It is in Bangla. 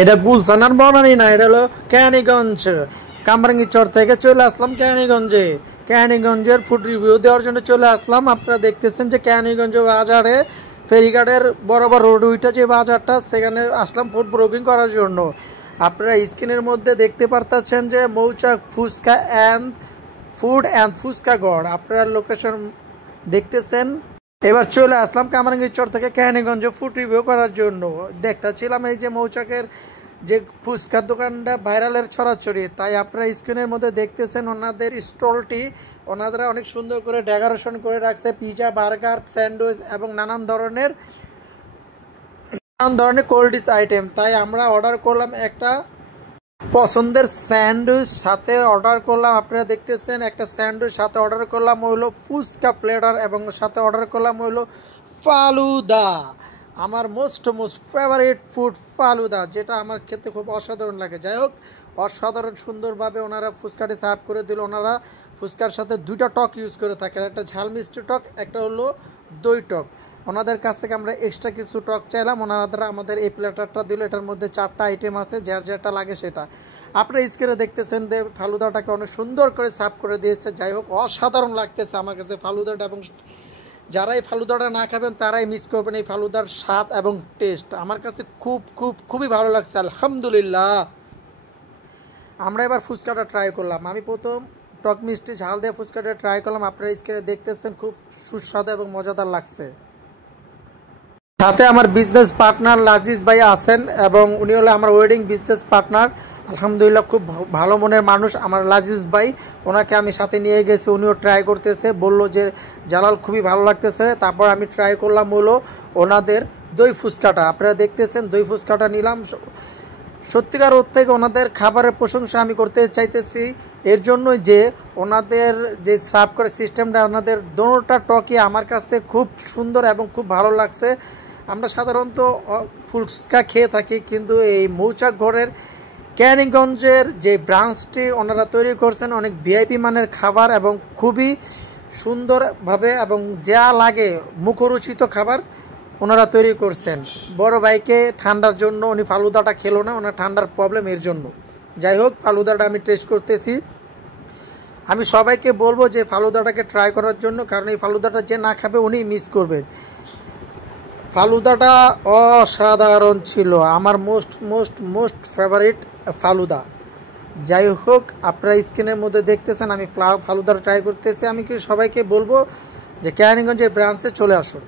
এটা গুলশানের বনানী না, এটা হলো কেরানীগঞ্জ। কামরাঙ্গীরচর থেকে চলে আসলাম কেরানীগঞ্জে। কেরানীগঞ্জের ফুড রিভিউ দেওয়ার জন্য চলে আসলাম। আপনারা দেখতেছেন যে কেরানীগঞ্জ বাজারে ফেরিঘাটের বরাবর রোড উইটা যে বাজারটা, সেখানে আসলাম ফুড ব্লগিং করার জন্য। আপনারা স্ক্রিনের মধ্যে দেখতে পারতেছেন যে মৌচাক ফুচকা অ্যান্ড ফুচকা গড়, আপনারা লোকেশন দেখতেছেন। এবার চলে আসলাম কামরাঙ্গীরচর থেকে কেরানীগঞ্জ ফুড রিভিউ করার জন্য। দেখতেছিলাম এই যে মৌচাকের যে ফুচকার দোকানটা ভাইরালের ছড়াছড়ি, তাই আপনারা স্ক্রিনের মধ্যে দেখতেছেন ওনাদের স্টলটি। ওনারা অনেক সুন্দর করে ডেকোরেশন করে রাখছে, পিজা, বার্গার, স্যান্ডউইচ এবং নানান ধরনের কোল্ড ডিশ আইটেম। তাই আমরা অর্ডার করলাম একটা পছন্দের স্যান্ডউইচ, সাথে অর্ডার করলাম, আপনারা দেখতেছেন একটা স্যান্ডউইচ, সাথে অর্ডার করলাম হইলো ফুচকা প্লেটার এবং সাথে অর্ডার করলাম হইলো ফালুদা। আমার মোস্ট ফেভারিট ফুড ফালুদা, যেটা আমার খেতে খুব অসাধারণ লাগে। যাই হোক, অসাধারণ সুন্দরভাবে ওনারা ফুচকাটি সার্ভ করে দিল। ওনারা ফুচকার সাথে দুইটা টক ইউজ করে থাকেন, একটা ঝাল মিষ্টি টক, একটা হলো দই টক। ওনাদের কাছ থেকে আমরা এক্সট্রা কিছু টক চাইলাম, ওনারা আমাদের এই প্লেটারটা দিল। এটার মধ্যে 4টা আইটেম আছে, যার যেটা লাগে সেটা। আপনারা স্ক্রিনে দেখতেছেন যে ফালুদাটাকে অনেক সুন্দর করে সার্ভ করে দিয়েছে। যাই হোক, অসাধারণ লাগতেছে আমার কাছে ফালুদাটা, এবং যারা এই ফালুদাটা না খাবেন তারাই মিস করবেন এই ফালুদার স্বাদ এবং টেস্ট। আমার কাছে খুবই ভালো লাগছে, আলহামদুলিল্লাহ। আমরা এবার ফুচকাটা ট্রাই করলাম। আমি প্রথম টক মিষ্টি ঝাল দিয়ে ফুচকাটা ট্রাই করলাম। আপনারা স্ক্রিনে দেখতেছেন খুব সুস্বাদু এবং মজাদার লাগছে। সাথে আমার বিজনেস পার্টনার লাজিজ ভাই আছেন, এবং উনি হলো আমার ওয়েডিং বিজনেস পার্টনার। আলহামদুলিল্লাহ, খুব ভালো মনের মানুষ আমার লাজিজ ভাই। ওনাকে আমি সাথে নিয়ে গেছি, উনিও ট্রাই করতেছে, বলল যে জালাল খুবই ভালো লাগতেছে। তারপর আমি ট্রাই করলাম হলো ওনাদের দই ফুচকাটা। আপনারা দেখতেছেন দই ফুচকাটা নিলাম। সত্যিকার অর্থে থেকে ওনাদের খাবারের প্রশংসা আমি করতে চাইতেছি, এর জন্যই যে ওনাদের যে সার্ভ করার সিস্টেমটা, ওনাদের দোনোটা টকই আমার কাছে খুব সুন্দর এবং খুব ভালো লাগছে। আমরা সাধারণত ফুচকা খেয়ে থাকি, কিন্তু এই মৌচাক ঘরের কেরানীগঞ্জের যে ব্রাঞ্চটি ওনারা তৈরি করছেন, অনেক ভিআইপি মানের খাবার এবং খুবই সুন্দরভাবে এবং যা লাগে মুখরোচিত খাবার ওনারা তৈরি করছেন। বড় ভাইকে ঠান্ডার জন্য উনি ফালুদাটা খেলো না, ওনার ঠান্ডার প্রবলেম, এর জন্য। যাই হোক, ফালুদাটা আমি টেস্ট করতেছি। আমি সবাইকে বলবো যে ফালুদাটাকে ট্রাই করার জন্য, কারণ এই ফালুদাটা যে না খাবে উনি মিস করবেন। ফালুদাটা অসাধারণ ছিল, আমার মোস্ট ফেভারিট ফালুদা। যাই হোক, আপনারা স্ক্রিনের মধ্যে দেখতেছেন আমি ফালুদাটা ট্রাই করতেছি। আমি কি সবাইকে বলবো যে কেরানীগঞ্জের ব্রাঞ্চে চলে আসুন।